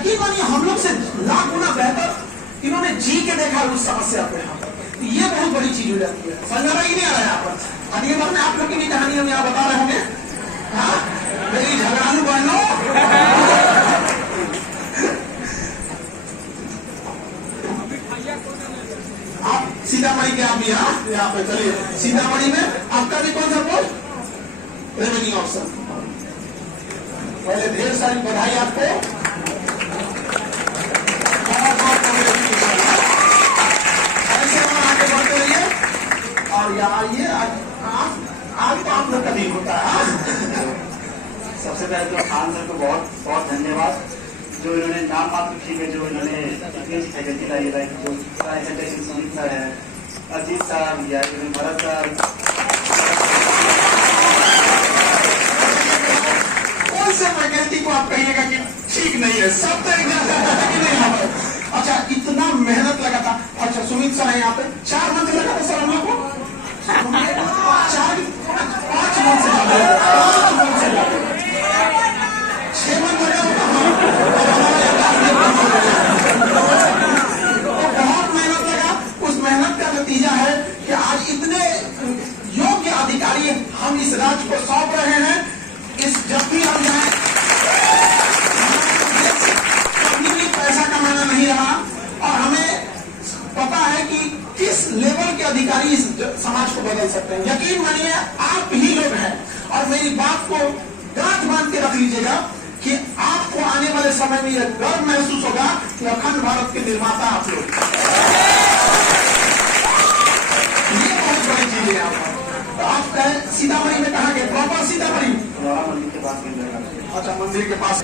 यकीन मानिए हम लोग से लाख गुना बेहतर इन्होंने जी के देखा उस समस्या को यहाँ पर। ये बहुत बड़ी चीज हो जाती है। समझ ही नहीं आ रहा है यहाँ पर। अगली बार में आप लोग की भी कहानी हम यहाँ बता रहे होंगे। हाँ, मेरी झगड़ालू बहनों, आप सीतामढ़ी के आप यहाँ पे चलिए। सीतामढ़ी में आपका भी कौन सा पोस्ट? Revenue officer. पहले ढेर सारी बधाई आपको। ऐसे हम आगे बढ़ते रहिए और यहाँ आइए। आज तो आप लोग का नहीं होता है। सबसे पहले तो खान सर को बहुत बहुत धन्यवाद, जो इन्होंने नाम मात्र की में जो इन्होंने इतनी अच्छी फैकल्टी लाई है, जो सुमित सर है, अजीत साहब या भरत सर। कौन से फैकल्टी को आप कहिएगा कि ठीक नहीं है? सब तो नहीं। अच्छा, इतना मेहनत लगा था। अच्छा, सुमित सर है यहाँ पे। 4 मंथ लगा था सर हम लोग को। 5 मंथ से ज्यादा, 6 मंथ लगा तो बहुत मेहनत लगा। उस मेहनत का नतीजा है कि आज इतने योग्य अधिकारी हम इस राज्य को सौंप रहे हैं। जब भी हम जाए कभी भी पैसा कमाना नहीं रहा और हमें पता है कि किस लेवल के अधिकारी इस समाज को बदल सकते हैं। यकीन मानिए आप ही लोग हैं। और मेरी बात को गांठ बांध के रख लीजिएगा कि आपको आने वाले समय में यह गर्व महसूस होगा कि अखंड भारत के निर्माता आप लोग। ये बहुत बड़ी चीज है। आप कहें सीतामढ़ी में कहा गया? प्रॉपर सीतामढ़ी, मंदिर के पास। अच्छा, मंदिर के पास।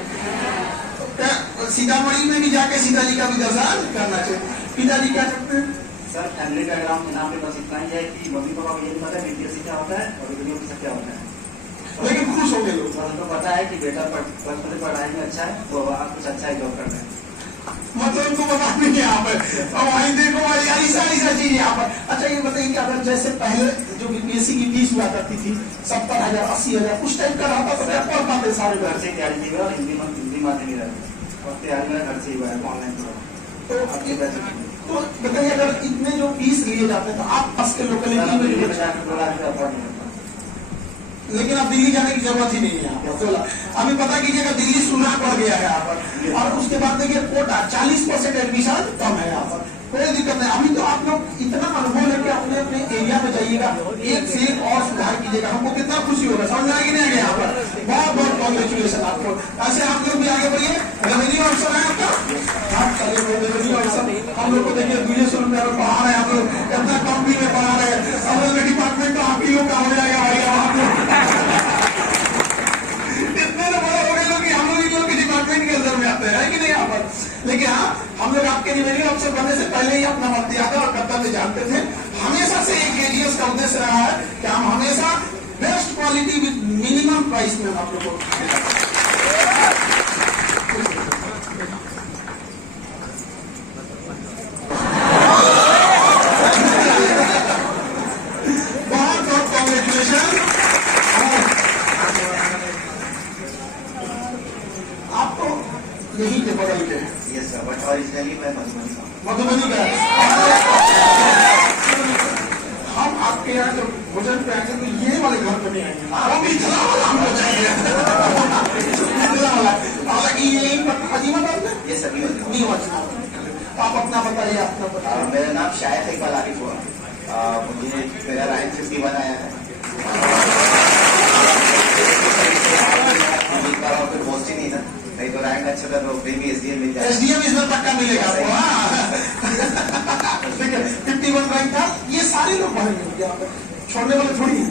सीतामढ़ी में भी जाके सीताजी का भी दर्शन करना चाहिए। पिताजी क्या करते हैं? सर फैमिली बैकग्राउंड यहाँ पे बस इतना ही है कि मम्मी पापा को ये नहीं पता बीपीएससी क्या होता है और वीडियो की क्या होता है, लेकिन खुश हो गए लोग। उनको पता है कि बेटा पढ़ाई में अच्छा है तो आप कुछ अच्छा ही जॉब करना है। मतलब उनको पता नहीं है यहाँ पर। और वहीं देखो ऐसा चीज यहाँ पर। अच्छा, ये बताइए कि अगर जैसे पहले जो बीपीएससी की फीस हुआ करती थी 70,000 80,000 उस टाइप का रहता तो क्या पढ़ पाते सारे घर से तैयारी की और हिंदी माध्यम ही रहता और तैयारी मेरा घर से ही हुआ है ऑनलाइन। तो बताइए अगर इतने जो फीस लिए जाते हैं तो आप पास के लोकेलिटी में, लेकिन अब दिल्ली जाने की जरूरत ही नहीं है यहाँ पर। अभी पता कीजिएगा दिल्ली सुना पड़ गया है यहाँ पर। और उसके बाद देखिए कोटा 40% एडमिशन कम है यहाँ पर। कोई दिक्कत नहीं। अभी तो आप लोग इतना अनुभव लेके अपने अपने एरिया में जाइएगा, एक से एक और सुधार कीजिएगा। हमको कितना खुशी होगा। समझ आएगी नहीं आगे यहाँ पर। बहुत बहुत कॉन्ग्रेचुलेशन आपको। ऐसे आप लोग भी आगे बढ़िए। रेवेन्यू ऑफिसर है आपका। आप चलिए रेवेन्यू ऑफिसर। हम लोग को देखिए 200 रुपया में पढ़ा रहे हैं। हम लोग इतना कम फी में पढ़ा रहे हैं। हम लोग डिपार्टमेंट तो आप ही लोग का हो जाएगा भाई। आप लोग इतने तो बड़े हो गए लोग कि हम लोग इन लोग के डिपार्टमेंट के अंदर में आते हैं कि नहीं यहाँ पर। लेकिन हाँ, हम लोग आपके रेवेन्यू ऑफिसर बनने से पहले ही अपना मर्यादा और कर्तव्य जानते थे। हमेशा से एक एडीएस का उद्देश्य रहा है कि हम हमेशा best quality with minimum price में आप लोग को। बहुत बहुत कॉन्ग्रेचुलेशन। आप तो यही के बदल के हैं। यस सर, बट ओरिजिनली मैं मधुबनी का। हम आपके यहाँ जब भोजन पे आएंगे तो ये वाले घर पे नहीं आएंगे। हम इतना वाला हमको चाहिए। इतना वाला। हालांकि ये अजीमाबाद में ये सभी नहीं हुआ। आप अपना बताइए। अपना बताइए। मेरा नाम शायद इकबाल आरिफ हुआ। मुझे मेरा रैंक 51 आया है। फिर पोस्ट ही नहीं था, नहीं तो रैंक अच्छा था तो भी एसडीएम मिल जाए। एसडीएम इसमें पक्का मिलेगा आपको। 51 रैंक था। ये सारे लोग भरेंगे यहाँ पे, छोड़ने वाले थोड़ी है।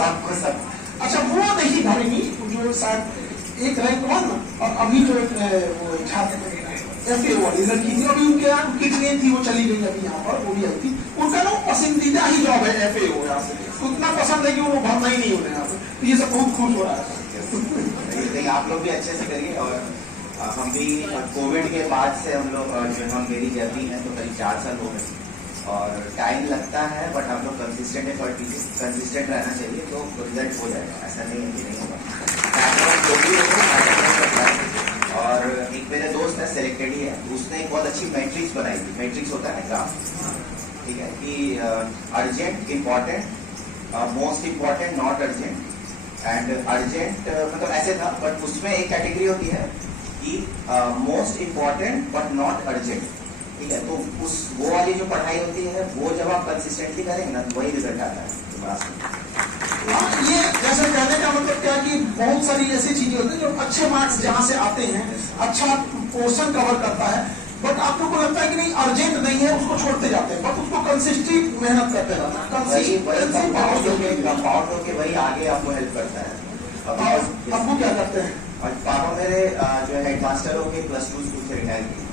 आपको सब अच्छा, वो नहीं भरेंगी जो शायद एक रैंक 1 और अभी जो छात्र FAO वाली लड़की थी, अभी उनके यहाँ किडनी थी, वो चली गई अभी यहाँ पर, वो भी आई थी। उनका ना पसंदीदा ही जॉब है FAO। यहाँ से उतना पसंद है कि वो भरना ही नहीं होने यहाँ से। तो ये सब बहुत खुश हो रहा है। आप लोग भी अच्छे से करिए। और हम भी कोविड के बाद से हम लोग जो हम मेरी जर्नी है तो करीब 4 साल हो गए और टाइम लगता है, बट हम लोग कंसिस्टेंट एफर्ट कीजिए, कंसिस्टेंट रहना चाहिए तो रिजल्ट हो जाएगा। ऐसा नहीं है कि नहीं होगा। और एक मेरे दोस्त है, उसने एक बहुत अच्छी मैट्रिक्स बनाई थी। मैट्रिक्स होता है ना ग्राफ, ठीक है, कि urgent, important, most important, not urgent and urgent, मतलब ऐसे था। बट उसमें एक कैटेगरी होती है कि most important but not urgent, ठीक है। तो उस वो वाली जो पढ़ाई होती है वो जब आप कंसिस्टेंटली करेंगे ना तो वही रिजल्ट आता है तुम्हारा। ये जैसे कहने का मतलब क्या कि बहुत सारी ऐसी चीजें होती हैं जो अच्छे मार्क्स जहाँ से आते हैं, अच्छा पोर्शन कवर करता है, बट आप लोग को लगता है कि नहीं अर्जेंट नहीं है, उसको छोड़ते जाते हैं, बट उसको कंसिस्टेंट मेहनत करते रहते हैं। कंपाउंड होके वही आगे आपको हेल्प करता है। आपको क्या करते हैं? और पापा मेरे जो हेडमास्टर हो गए, +2 स्कूल से रिटायर किए।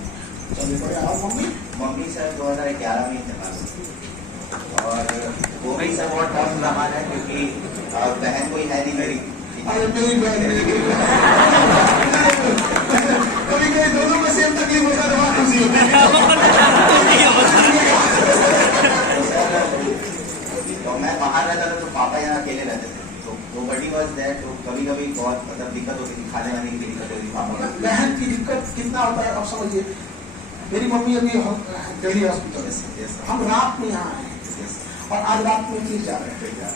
चलिए बढ़िया। और मम्मी? मम्मी सर 2011 में इंतकाल हुई, और वो भी सब बहुत टफ रहा है क्योंकि बहन कोई है नहीं मेरी। अरे मेरी बहन कभी कभी दोनों में सेम तकलीफ होता है, बहुत खुशी होती है। तो मैं बाहर रहता था तो पापा यहाँ अकेले रहते थे, तो बड़ी वॉज देयर। तो कभी कभी बहुत मतलब दिक्कत होती थी, खाने वाने की दिक्कत होती थी पापा को। बहन की दिक्कत कितना होता है आप समझिए। मेरी मम्मी अभी दिल्ली हॉस्पिटल है, हम रात में यहाँ आए और आज रात में फिर जा रहे हैं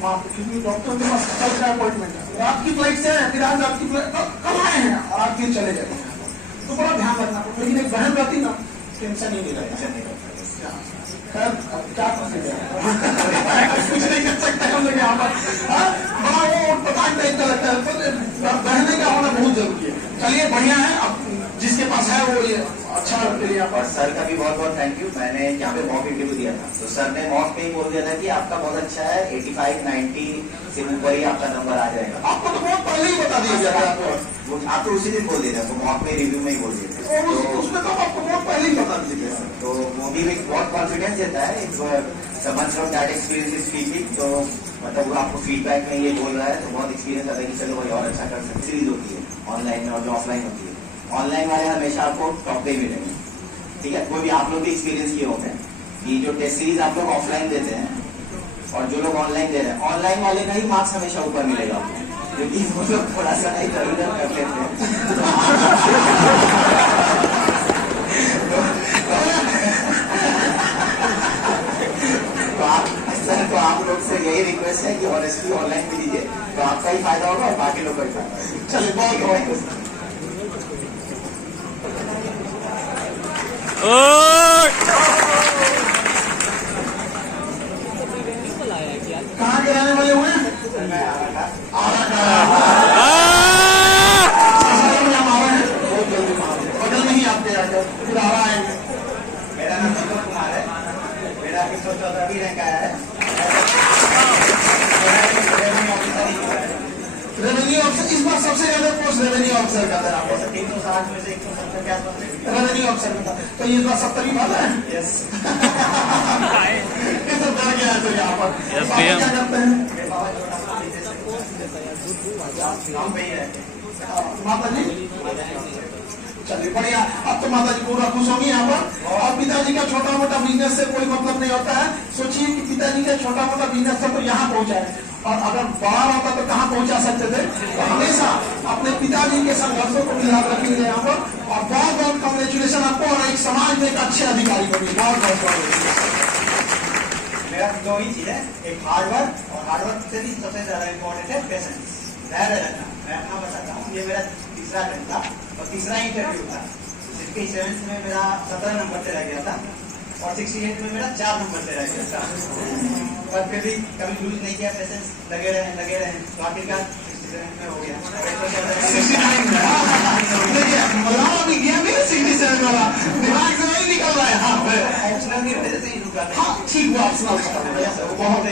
वहाँ पे, क्योंकि डॉक्टर के पास कल का अपॉइंटमेंट है। रात की फ्लाइट से है, फिर आज रात की फ्लाइट कल आए हैं और आज फिर चले जाएंगे। तो बड़ा ध्यान रखना पड़ता। लेकिन एक बहन रहती ना, टेंशन ही नहीं रहता। खैर अब क्या कुछ नहीं कर सकते हम लोग यहाँ पर। बड़ा वो पता टाइप का लगता है, बहने का होना बहुत जरूरी है। चलिए बढ़िया है, अब जिसके पास है वो ये अच्छा के लिए। और सर का भी बहुत बहुत थैंक यू। मैंने यहाँ पे मॉक इंटरव्यू दिया था, तो सर ने मॉक पे ही बोल दिया था कि आपका बहुत अच्छा है, 85-90 से ऊपर ही आपका नंबर आ जाएगा। आपको तो बहुत पहले ही बता दिया गया था। आप तो उसी दिन बोल दिया था, तो मॉक में रिव्यू में ही बोल दिए थे। उसमें तो आपको बहुत पहले ही बता दिया गया। तो वो भी बहुत कॉन्फिडेंस देता है। समझ लो दैट एक्सपीरियंस इज स्पीकिंग। तो मतलब वो आपको फीडबैक में ये बोल रहा है तो बहुत एक्सपीरियंस आता है कि चलो भाई और अच्छा कर सकते। सीरीज होती है ऑनलाइन में और जो ऑफलाइन होती है, ऑनलाइन वाले हमेशा आपको टॉप पे मिलेंगे, ठीक है। कोई भी आप लोग भी एक्सपीरियंस किए होंगे कि जो टेस्ट सीरीज आप लोग ऑफलाइन देते हैं और जो लोग ऑनलाइन दे रहे हैं, ऑनलाइन वाले का ही मार्क्स हमेशा ऊपर मिलेगा आपको, क्योंकि वो लोग थोड़ा सा इधर उधर कर लेते हैं। तो आप लोग से यही रिक्वेस्ट है कि ऑनेस्टली ऑनलाइन भी दीजिए, तो आपका ही फायदा होगा और बाकी लोग का ही फायदा होगा। चलिए बहुत बहुत कहाँ के रहने वाले हुए? आरा का। बहुत जल्दी बगल में ही आपके आकर फिर आरा आएंगे। मेरा नाम संतोष कुमार है, मेरा 114 रैंक आया है। रेवेन्यू ऑफिसर इस बार सबसे ज्यादा पोस्ट रेवेन्यू ऑफिसर का था। 360 में से 170 के आसपास रेवेन्यू ऑफिसर में था, तो इस बार 70 ही बात है। यस। ये सब डर गया है तो यहाँ पर क्या करते हैं? काम पे ही रहते हैं। माता जी चलिए बढ़िया। अब तो माता जी पूरा खुश होगी यहाँ पर। और पिताजी का छोटा मोटा बिजनेस से कोई मतलब नहीं होता है। सोचिए कि पिताजी का छोटा मोटा बिजनेस था तो यहाँ पहुंचा है, और अगर बड़ा होता तो कहाँ पहुंचा सकते थे। तो हमेशा अपने पिताजी के संघर्षों को भी याद रखेंगे यहाँ पर। और बहुत बहुत कॉन्ग्रेचुलेशन आपको, और एक समाज में एक अच्छे अधिकारी बनिए। बहुत बहुत कॉन्ग्रेचुलेशन। मेरा 2 ही चीज है, एक हार्डवर्क, और हार्डवर्क से भी सबसे ज्यादा इम्पोर्टेंट है पेशेंस, धैर्य रखना। मैं अपना बताता हूँ, ये मेरा तीसरा अटेम्प्ट था और तीसरा इंटरव्यू था। 67 में मेरा 17 नंबर से रह गया था और 68 में मेरा 4 नंबर से रह गया था, पर फिर भी कभी लूज नहीं किया, पेशेंस लगे रहे तो आखिरकार 67 में हो गया। अभी गया मेरे 67 वाला दिमाग से नहीं निकल रहा है। हाँ, ऑप्शनल की वजह से ही रुका। ठीक हुआ, ऑप्शनल बहुत